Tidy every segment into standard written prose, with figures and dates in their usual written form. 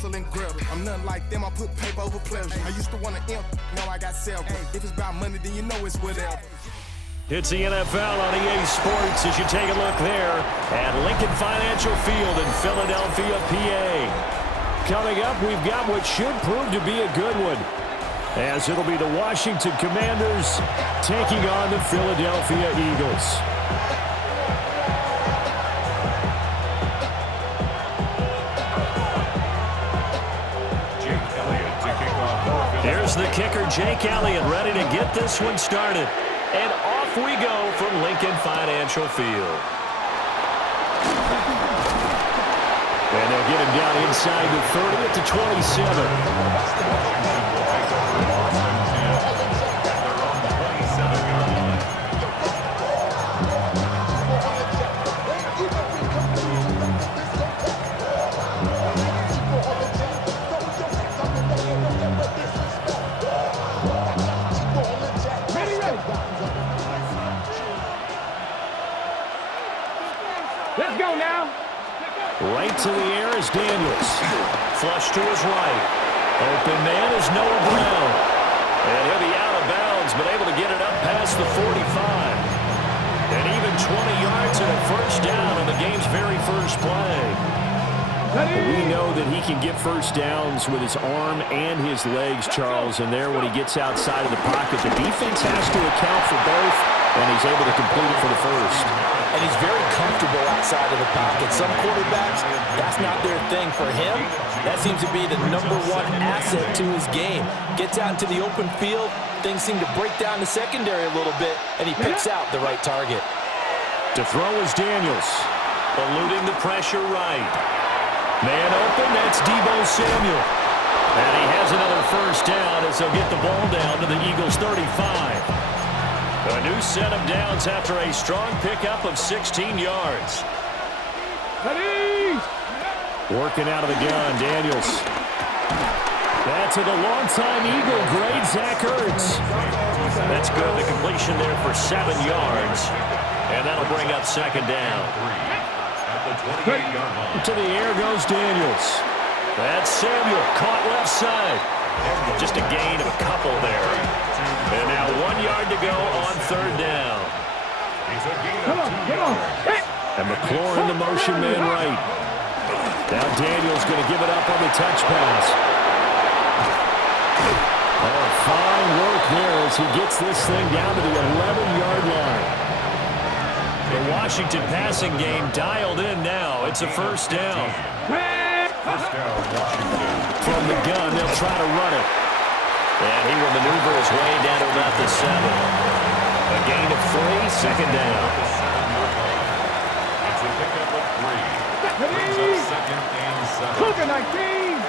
Hansel and Gretel. I'm nothing like them, I put paper over pleasure. I used to want to imp, now I got several. If it's about money, then you know it's whatever. It's the NFL on EA Sports as you take a look there at Lincoln Financial Field in Philadelphia, PA. Coming up, we've got what should prove to be a good one, as it'll be the Washington Commanders taking on the Philadelphia Eagles. Here's the kicker, Jake Elliott, ready to get this one started. And off we go from Lincoln Financial Field. And they'll get him down inside the 30 at the 27. Let's go now. Right to the air is Daniels. Flush to his right. Open man is Noah Brown. And he'll be out of bounds, but able to get it up past the 45. And even 20 yards and a first down on the game's very first play. We know that he can get first downs with his arm and his legs, Charles. And there, when he gets outside of the pocket, the defense has to account for both, and he's able to complete it for the first. And he's very comfortable outside of the pocket. Some quarterbacks, that's not their thing. For him, that seems to be the #1 asset to his game. Gets out into the open field, things seem to break down the secondary a little bit, and he picks out the right target. To throw is Daniels, eluding the pressure right. Man open, that's Deebo Samuel. And he has another first down as they'll get the ball down to the Eagles' 35. A new set of downs after a strong pickup of 16 yards. Working out of the gun, Daniels. That's to the longtime Eagle, great Zach Ertz. That's good, the completion there for 7 yards. And that'll bring up second down. To the air goes Daniels. That's Samuel, caught left side. Just a gain of a couple there. And now 1 yard to go on third down. Come on. And McLaurin, the motion man right. Now Daniels going to give it up on the touch pass. Oh, fine work there as he gets this thing down to the 11-yard line. The Washington passing game dialed in now. It's a first down. From the gun, they'll try to run it. And he will maneuver his way down to about the 7. A gain of 3, second down. It's a pickup of 3. Brings up second and 7. Look at 19.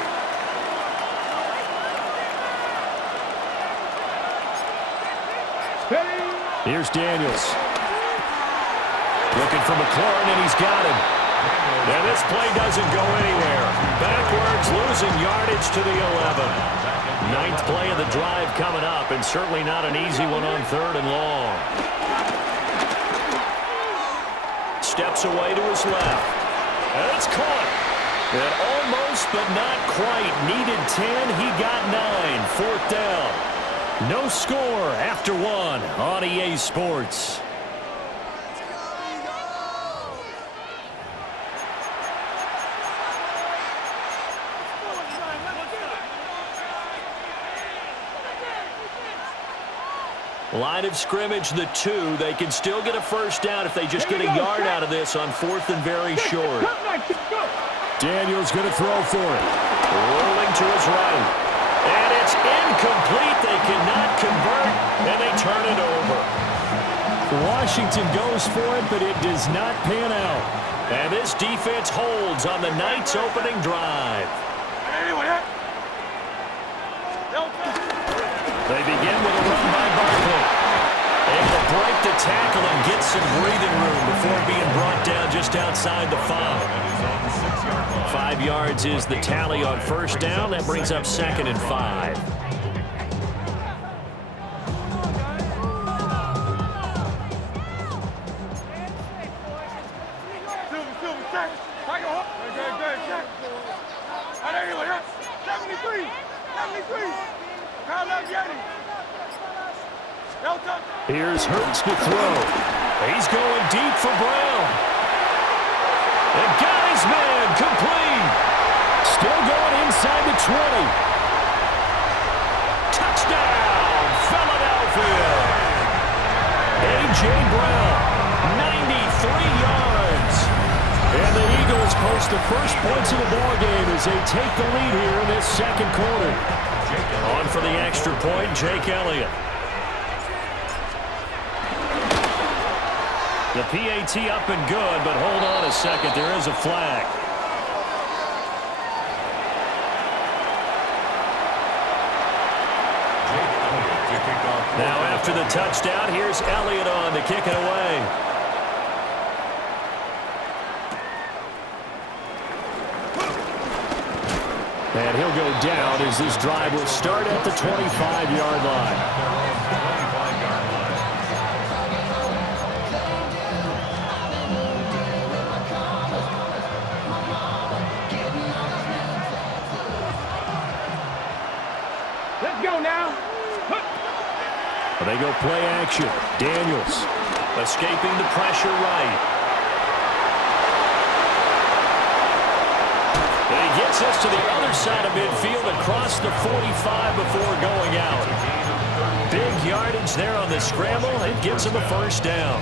Here's Daniels. Looking for McLaurin, and he's got him. And this play doesn't go anywhere. Backwards, losing yardage to the 11. 9th play of the drive coming up, and certainly not an easy one on third and long. Steps away to his left. And it's caught. And almost, but not quite. Needed 10, he got 9. Fourth down. No score after 1 on EA Sports. Line of scrimmage, the 2. They can still get a first down if they just get a yard out of this on 4th and very short. Daniels going to throw for it. Rolling to his right. And it's incomplete. They cannot convert, and they turn it over. Washington goes for it, but it does not pan out. And this defense holds on the night's opening drive. They begin with a run by Barkley. Able to break the tackle and get some breathing room before being brought down just outside the 5. 5 yards is the tally on first down. That brings up second and 5. Here's Hurts to throw. He's going deep for Brown. And got his man complete. Still going inside the 20. Touchdown, Philadelphia. A.J. Brown, 93 yards. And the Eagles post the first points of the ballgame as they take the lead here in this second quarter. On for the extra point, Jake Elliott. The PAT up and good, but hold on a second. There is a flag. Now after the touchdown, here's Elliott on to kick it away. And he'll go down as this drive will start at the 25-yard line. Let's go now. They go play action. Daniels escaping the pressure right. And he gets us to the other side of midfield across the 45 before going out. Big yardage there on the scramble. It gets him a first down.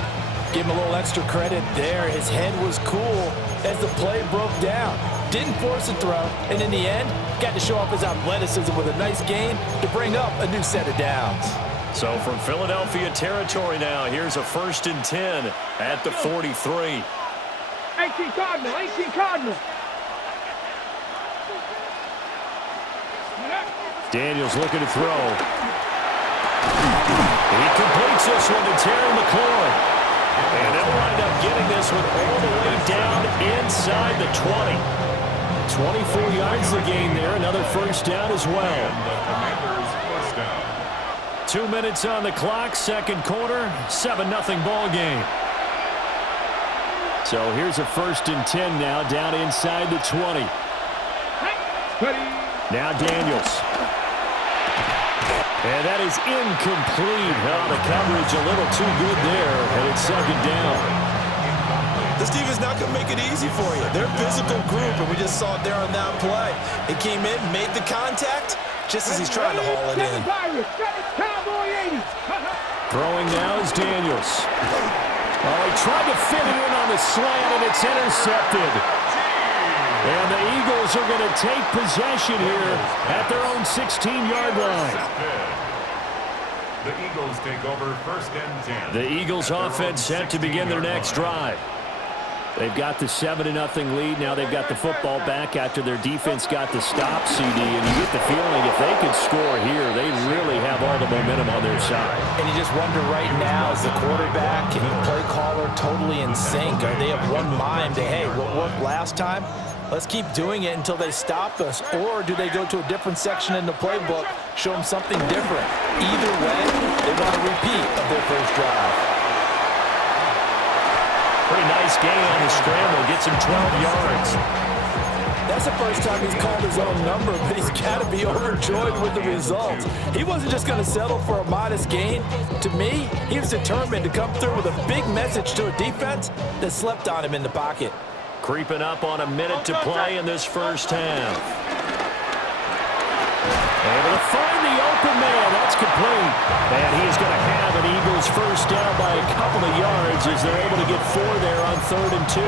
Give him a little extra credit there. His head was cool as the play broke down. Didn't force a throw, and in the end, got to show off his athleticism with a nice gain to bring up a new set of downs. So from Philadelphia territory now, here's a 1st and 10 at the 43. 18 Cardinal, 18 Cardinal. Daniels looking to throw. He completes this one to Terry McLaurin. And they'll wind up getting this one all the way down inside the 20. 24 yards the gain there. Another first down as well. 2 minutes on the clock, second quarter, 7-0 ball game. So here's a 1st and 10 now, down inside the 20. Now Daniels. And that is incomplete. Oh, the coverage a little too good there, and it's second down. This team is not going to make it easy for you. They're a physical group, and we just saw it there on that play. He came in, made the contact, just as he's trying to haul it in. Throwing now is Daniels. Oh, he tried to fit it in on the slant, and it's intercepted. And the Eagles are going to take possession here at their own 16-yard line. The Eagles take over 1st and 10. The Eagles offense set to begin their next drive. They've got the 7-0 lead. Now they've got the football back after their defense got the stop, CD. And you get the feeling if they could score here, they really have all the momentum on their side. And you just wonder right now, is the quarterback and the play caller totally in sync? Are they of one mind to, hey, what worked last time? Let's keep doing it until they stop us. Or do they go to a different section in the playbook, show them something different? Either way, they want a repeat of their first drive. Pretty nice gain on the scramble. Gets him 12 yards. That's the first time he's called his own number, but he's got to be overjoyed with the results. He wasn't just going to settle for a modest gain. To me, he was determined to come through with a big message to a defense that slept on him in the pocket. Creeping up on a minute to play in this first half. Able to find the open man. That's complete. And he is going to have an Eagles first down by a couple of yards as they're able to get 4 there on 3rd and 2.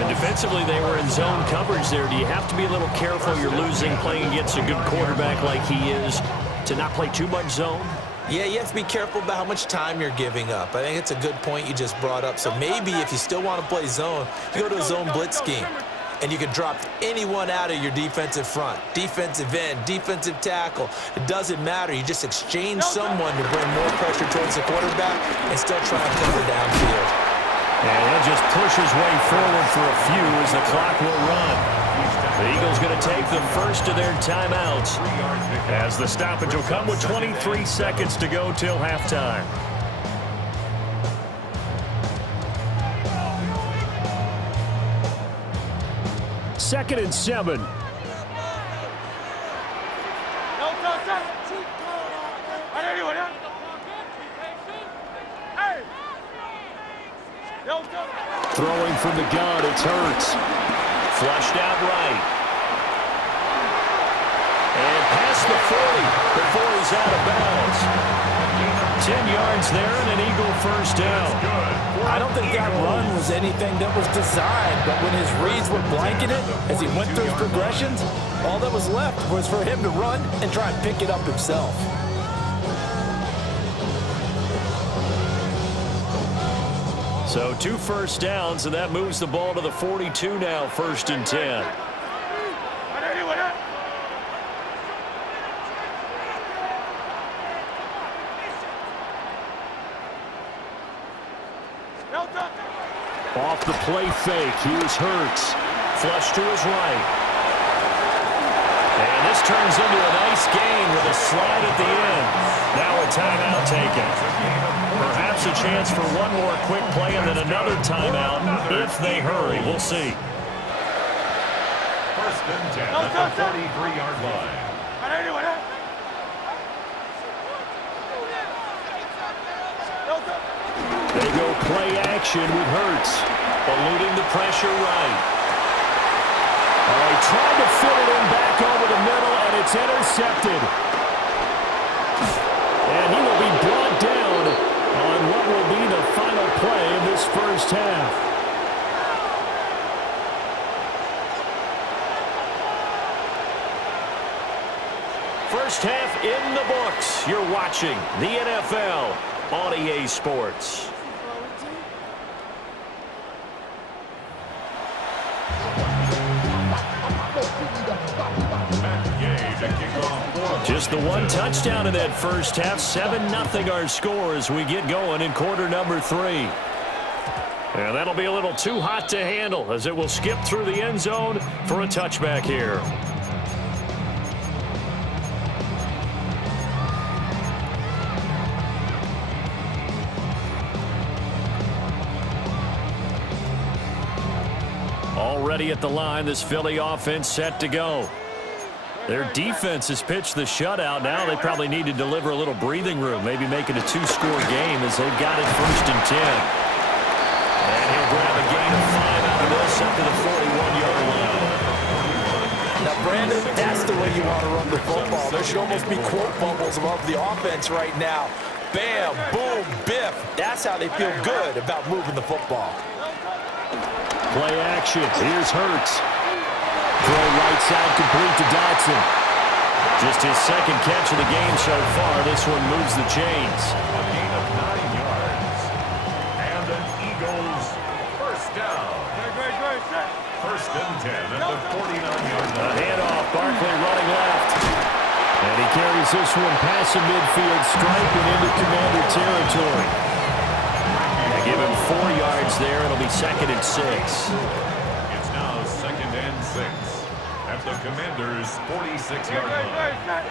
And defensively, they were in zone coverage there. Do you have to be a little careful? You're losing playing against a good quarterback like he is to not play too much zone? Yeah, you have to be careful about how much time you're giving up. I think it's a good point you just brought up. So maybe if you still want to play zone, you go to a zone blitz scheme. And you can drop anyone out of your defensive front. Defensive end, defensive tackle. It doesn't matter. You just exchange someone to bring more pressure towards the quarterback and still try and cover downfield. And he'll just push his way forward for a few as the clock will run. The Eagles going to take the first of their timeouts as the stoppage will come with 23 seconds to go till halftime. Second and 7. Throwing from the gun, it's Hurts. Flushed out right. And past the 40 before he's out of bounds. 10 yards there and an Eagle first down. I don't think that run was anything that was designed, but when his reads were blanketed as he went through his progressions, all that was left was for him to run and try and pick it up himself. So 2 first downs, and that moves the ball to the 42 now, 1st and 10. Off the play fake, here's Hurts. Flush to his right. And this turns into a nice gain with a slide at the end. Now a timeout taken. Perhaps a chance for one more quick play and then another timeout if they hurry. We'll see. 1st and 10 at the 43-yard line. They go play action with Hurts, eluding the pressure right. He tried to fit it in back over the middle, and it's intercepted. And he will be brought down on what will be the final play of this first half. First half in the books. You're watching the NFL on EA Sports. Just the one touchdown in that first half. 7-0 our score as we get going in quarter number 3. And that'll be a little too hot to handle as it will skip through the end zone for a touchback here. Already at the line, this Philly offense set to go. Their defense has pitched the shutout. Now they probably need to deliver a little breathing room, maybe make it a 2-score game as they've got it 1st and 10. And he'll grab a gain of 5 out of this up to the 41-yard line. Now, Brandon, that's the way you want to run the football. There should almost be quote bubbles above the offense right now. Bam, boom, biff. That's how they feel good about moving the football. Play action. Here's Hurts. Throw right side complete to Dotson. Just his 2nd catch of the game so far. This one moves the chains. A gain of 9 yards. And an Eagles first down. 1st and 10 at the 49-yard line. A handoff. Barkley running left. And he carries this one past the midfield stripe and into Commander territory. They give him 4 yards there. It'll be 2nd and 6. It's now 2nd and 6 at the Commanders' 46-yard line.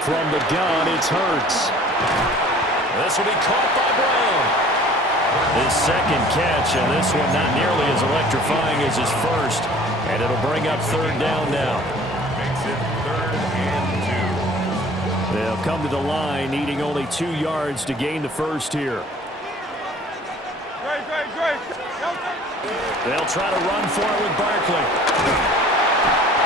From the gun, it's Hurts. This will be caught by Brown. His 2nd catch, and this one not nearly as electrifying as his first. And it'll bring up 3rd down now. Makes it 3rd and 2. They'll come to the line, needing only 2 yards to gain the first here. They'll try to run for it with Barkley.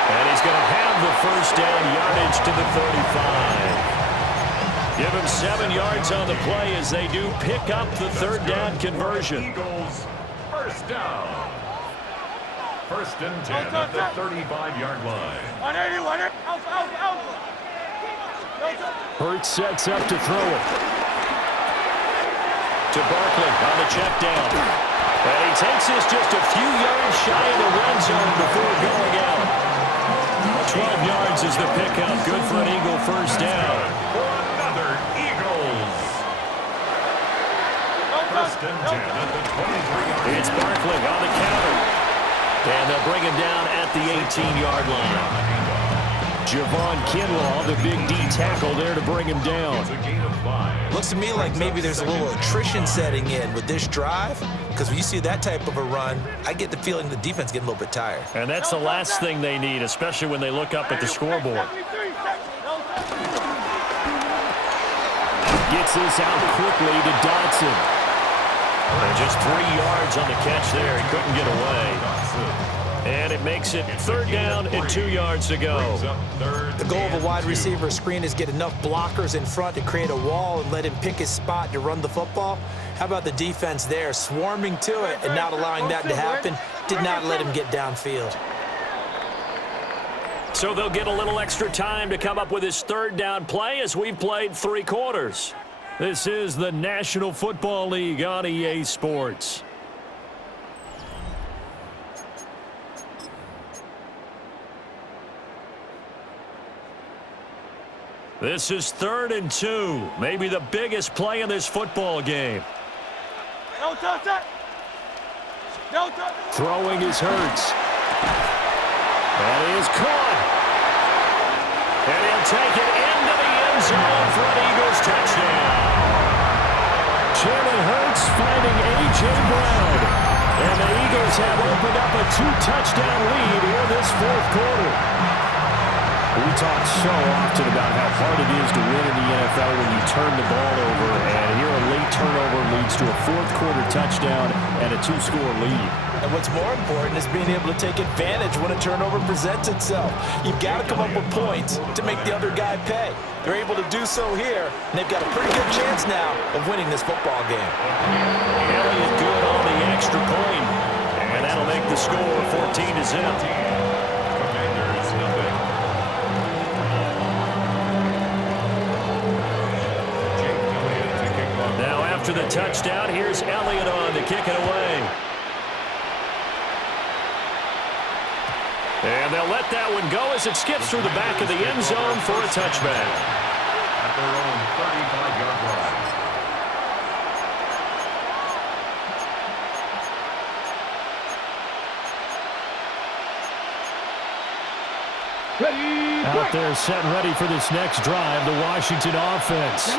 And he's going to have the first down, yardage to the 35. Give him 7 yards on the play as they do pick up the 3rd down conversion. Eagles first down. 1st and 10 at the 35-yard line. Hurts sets up to throw it. To Barkley on the check down. And he takes this just a few yards shy of the red zone before going out. 12 yards is the pickup. Good for an Eagle first down. For another Eagles. 1st and 10 at the 23-yard line. It's Barkley on the counter. And they'll bring him down at the 18-yard line. Javon Kinlaw, the big D tackle there to bring him down. It's a gain of 5. Looks to me like maybe there's a little attrition setting in with this drive, because when you see that type of a run, I get the feeling the defense getting a little bit tired. And that's the last thing they need, especially when they look up at the scoreboard. gets this out quickly to Dotson. And just 3 yards on the catch there. He couldn't get away. And it makes it 3rd down and 2 yards to go. The goal of a wide receiver screen is get enough blockers in front to create a wall and let him pick his spot to run the football. How about the defense there, swarming to it and not allowing that to happen? Did not let him get downfield. So they'll get a little extra time to come up with his 3rd down play as we've played 3 quarters. This is the National Football League on EA Sports. This is 3rd and 2, maybe the biggest play in this football game. Don't touch that. Don't touch it. Throwing is Hurts. That is caught. And he'll take it into the end zone for an Eagles touchdown. Jalen Hurts finding A.J. Brown. And the Eagles have opened up a 2-touchdown lead here in this 4th quarter. We talk so often about how hard it is to win in the NFL when you turn the ball over, and here a late turnover leads to a 4th quarter touchdown and a 2-score lead. And what's more important is being able to take advantage when a turnover presents itself. You've got to come up with points to make the other guy pay. They're able to do so here, and they've got a pretty good chance now of winning this football game. Elliott good on the extra point, and that'll make the score 14-0. After the touchdown, here's Elliott on to kick it away. And they'll let that one go as it skips through the back of the end zone for a touchback. At their own 35-yard line. Ready, Out there set and ready for this next drive, the Washington offense.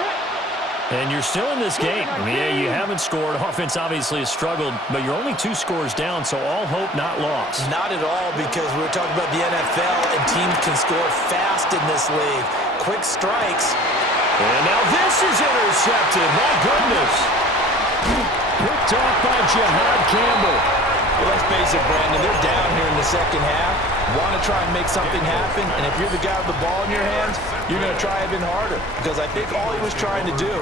And you're still in this game. Yeah, you haven't scored. Offense obviously has struggled, but you're only 2 scores down, so all hope not lost. Not at all, because we're talking about the NFL, and teams can score fast in this league. Quick strikes. And now this is intercepted. My goodness. Picked off by Jihad Campbell. Well, let's face it, Brandon, they're down here in the second half. Want to try and make something happen, and if you're the guy with the ball in your hands, you're going to try even harder, because I think all he was trying to do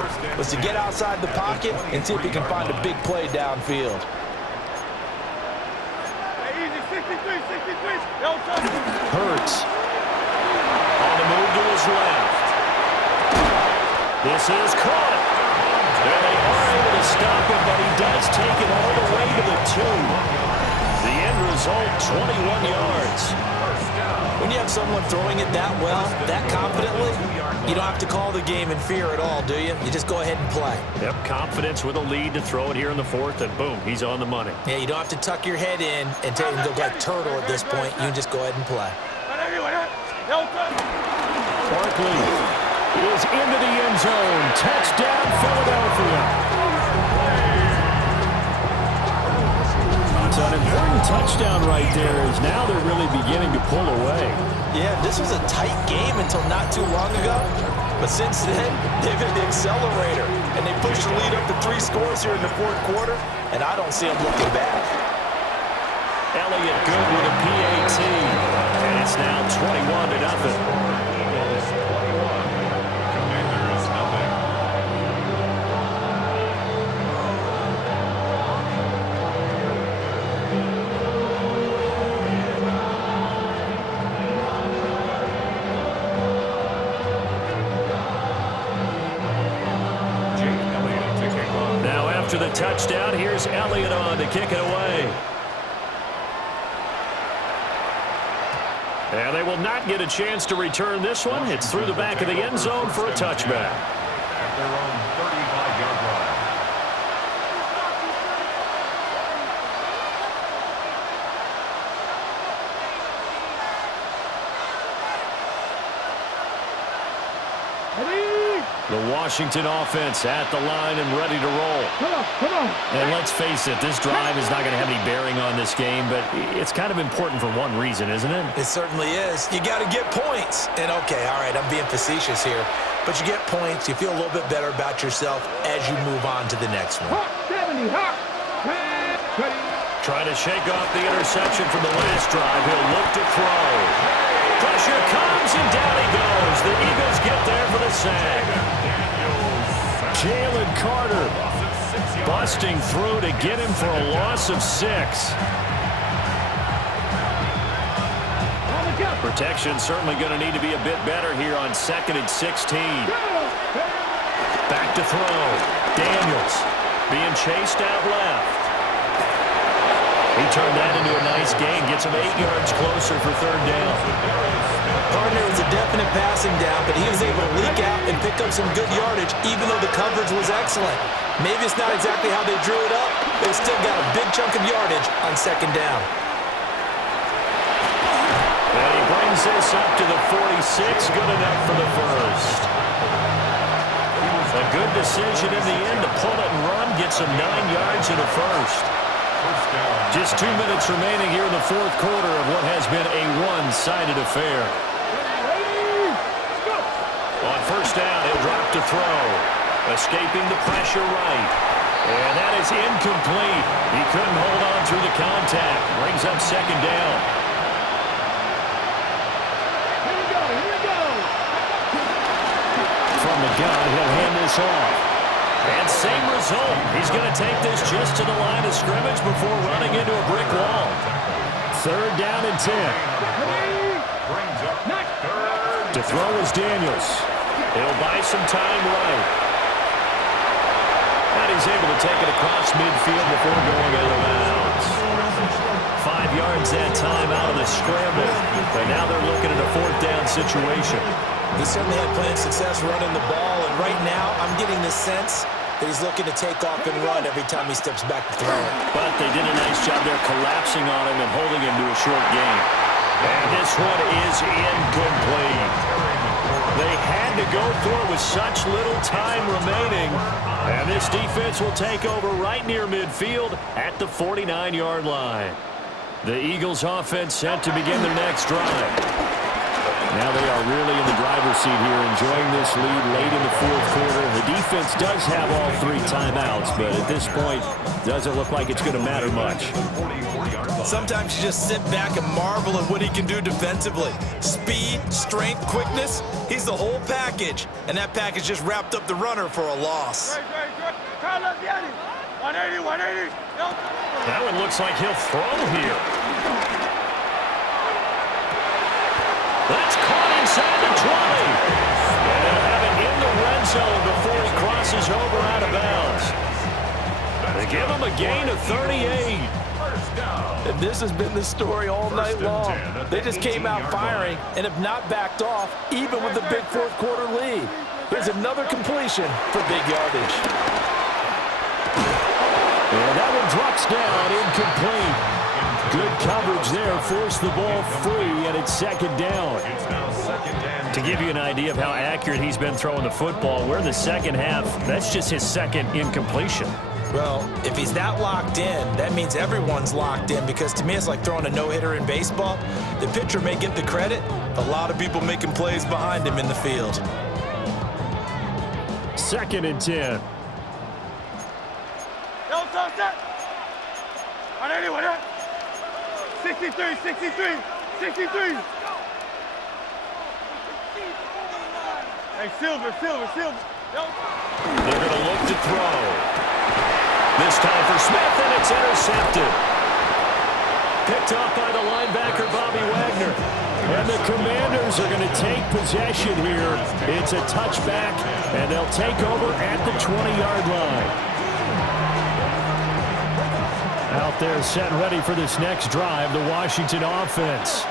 was to get outside the pocket and see if he can find a big play downfield. Hey, easy, 63, 63. Don't touch it. Hurts. On the move to his left. This is caught. And they are able to stop him, but he does take it all the way to the 2. The end result, 21 yards. When you have someone throwing it that well, that confidently, you don't have to call the game in fear at all, do you? You just go ahead and play. Yep, confidence with a lead to throw it here in the 4th, and boom, he's on the money. Yeah, you don't have to tuck your head in and take and go like turtle at this point. You can just go ahead and play. Don't touch it. Barkley is into the end zone. Touchdown, Philadelphia. It's an important touchdown right there, as now they're really beginning to pull away. Yeah, this was a tight game until not too long ago. But since then, they've hit the accelerator. And they pushed the lead up to 3 scores here in the 4th quarter. And I don't see them looking back. Elliott good with a PAT. And it's now 21-0. After the touchdown, here's Elliott on to kick it away. And they will not get a chance to return this one. It's through the back of the end zone for a touchback. At their own 35-yard line. Ready, The Washington offense at the line and ready to roll. Come on. And let's face it, this drive is not going to have any bearing on this game, but it's kind of important for one reason, isn't it? It certainly is. You got to get points. And, okay, all right, I'm being facetious here. But you get points, you feel a little bit better about yourself as you move on to the next one. Hot 70, hot. Trying to shake off the interception from the last drive. He'll look to throw. Pressure comes, and down he goes. The Eagles get there for the sack. Jalen Carter busting through to get him for a loss of 6. Protection certainly going to need to be a bit better here on 2nd and 16. Back to throw. Daniels being chased out left. He turned that into a nice gain, gets him 8 yards closer for 3rd down. Gardner was a definite passing down, but he was able to leak out and pick up some good yardage, even though the coverage was excellent. Maybe it's not exactly how they drew it up, but they still got a big chunk of yardage on 2nd down. And he brings this up to the 46, good enough for the first. A good decision in the end to pull it and run, gets him 9 yards and a first. Just 2 minutes remaining here in the 4th quarter of what has been a one-sided affair. On 1st down, he'll drop to throw. Escaping the pressure right. And that is incomplete. He couldn't hold on through the contact. Brings up 2nd down. Here we go. From the gun, he'll hand this off. And same result. He's going to take this just to the line of scrimmage before running into a brick wall. 3rd down and 10. To throw is Daniels. He'll buy some time right. And he's able to take it across midfield before going out of bounds. 5 yards that time out of the scramble. But now they're looking at a 4th down situation. He certainly had plenty of success running the ball, and right now I'm getting the sense that he's looking to take off and run every time he steps back to throw it. But they did a nice job there collapsing on him and holding him to a short gain. And this one is incomplete. They had to go for it with such little time remaining. And this defense will take over right near midfield at the 49-yard line. The Eagles offense set to begin their next drive. Now they are really in the driver's seat here, enjoying this lead late in the 4th quarter. The defense does have all 3 timeouts, but at this point, doesn't look like it's going to matter much. Sometimes you just sit back and marvel at what he can do defensively. Speed, strength, quickness, he's the whole package. And that package just wrapped up the runner for a loss. Great. 180. That one looks like he'll throw here. That's caught inside the 20. And they'll have it in the red zone before he crosses over out of bounds. They give him a gain of 38. And this has been the story all night long. They just came out firing and have not backed off, even with the big 4th quarter lead. Here's another completion for big yardage. And that one drops down, incomplete. Good coverage there, forced the ball free, and it's 2nd down. To give you an idea of how accurate he's been throwing the football, we're in the 2nd half. That's just his 2nd incompletion. Well, if he's that locked in, that means everyone's locked in, because to me it's like throwing a no-hitter in baseball. The pitcher may get the credit, a lot of people making plays behind him in the field. 2nd and 10. Don't touch that. 180. 63. Hey, Silver. They're going to look to throw. This time for Smith, and it's intercepted. Picked off by the linebacker, Bobby Wagner. And the Commanders are going to take possession here. It's a touchback, and they'll take over at the 20-yard line. Out there set ready for this next drive, the Washington offense.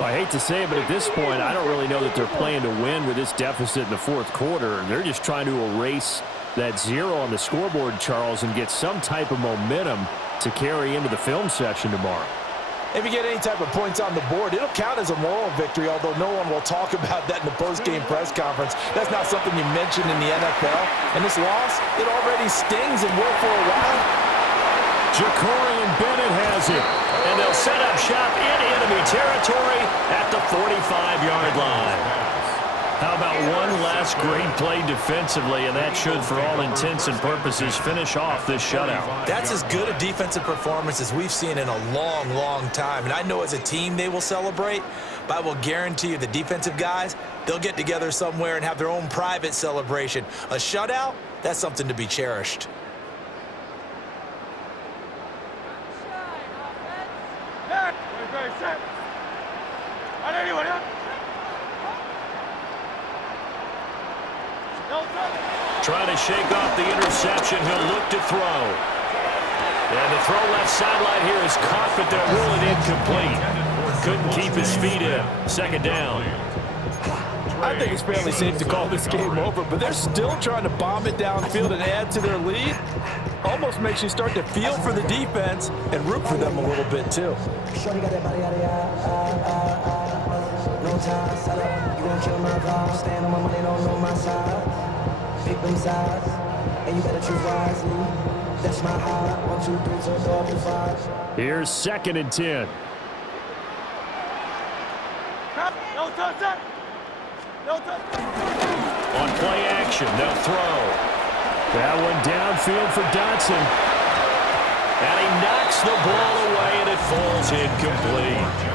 Well, I hate to say it, but at this point, I don't really know that they're playing to win with this deficit in the 4th quarter. They're just trying to erase that 0 on the scoreboard, Charles, and get some type of momentum to carry into the film session tomorrow. If you get any type of points on the board, it'll count as a moral victory, although no one will talk about that in the post-game press conference. That's not something you mention in the NFL. And this loss, it already stings and will for a while. Ja'Cory Bennett has it. And they'll set up shop in enemy territory at the 45-yard line. How about one last great play defensively, and that should, for all intents and purposes, finish off this shutout. That's as good a defensive performance as we've seen in a long, long time. And I know as a team they will celebrate, but I will guarantee you the defensive guys, they'll get together somewhere and have their own private celebration. A shutout, that's something to be cherished. Trying to shake off the interception. He'll look to throw. And the throw left sideline here is caught, but they'll rule it incomplete. Couldn't keep his feet in. Second down. I think it's fairly safe to call this game over, but they're still trying to bomb it downfield and add to their lead. Almost makes you start to feel for the defense and root for them a little bit, too. Shorty got that body out of no time, set up, you gon' kill my vibe. Stand on my money, don't know my side. Pick them sides, and you better choose wisely. That's my high. 1, 2, 3, so go up to 5. Here's 2nd and 10. No touch that. No touch. On play action, they'll throw. That one downfield for Dotson. And he knocks the ball away, and it falls incomplete.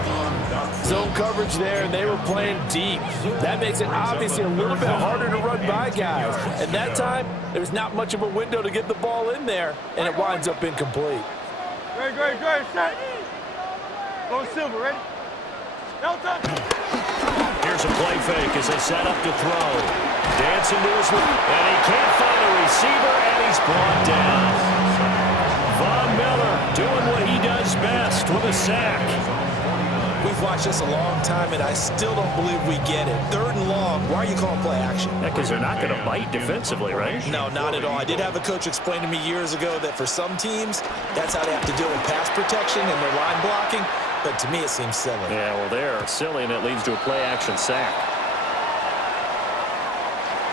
Zone coverage there, and they were playing deep. That makes it obviously a little bit harder to run by guys. And that time, there's not much of a window to get the ball in there, and it winds up incomplete. Great, set. Go Silver, ready? No touch. Here's a play fake as they set up to throw. Dancing to his left, and he can't find a receiver, and he's brought down. Von Miller doing what he does best with a sack. We've watched this a long time, and I still don't believe we get it. 3rd and long, why are you calling play action? Because they're not going to bite defensively, right? No, not at all. I did have a coach explain to me years ago that for some teams, that's how they have to deal with pass protection and their line blocking. But to me, it seems silly. Yeah, well, they're silly, and it leads to a play-action sack.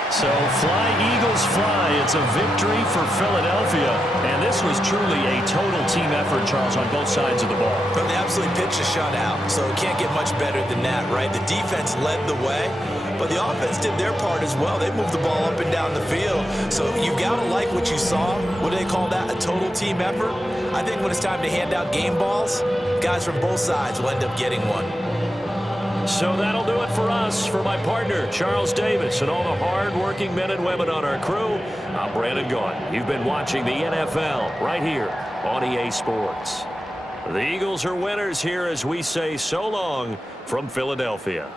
So, fly, Eagles, fly. It's a victory for Philadelphia. And this was truly a total team effort, Charles, on both sides of the ball. But they absolutely pitched a shutout, so it can't get much better than that, right? The defense led the way, but the offense did their part as well. They moved the ball up and down the field. So you've got to like what you saw. What do they call that? A total team effort? I think when it's time to hand out game balls, guys from both sides will end up getting one. So that'll do it for us. For my partner, Charles Davis, and all the hard-working men and women on our crew, I'm Brandon Gaudin. You've been watching the NFL right here on EA Sports. The Eagles are winners here as we say so long from Philadelphia.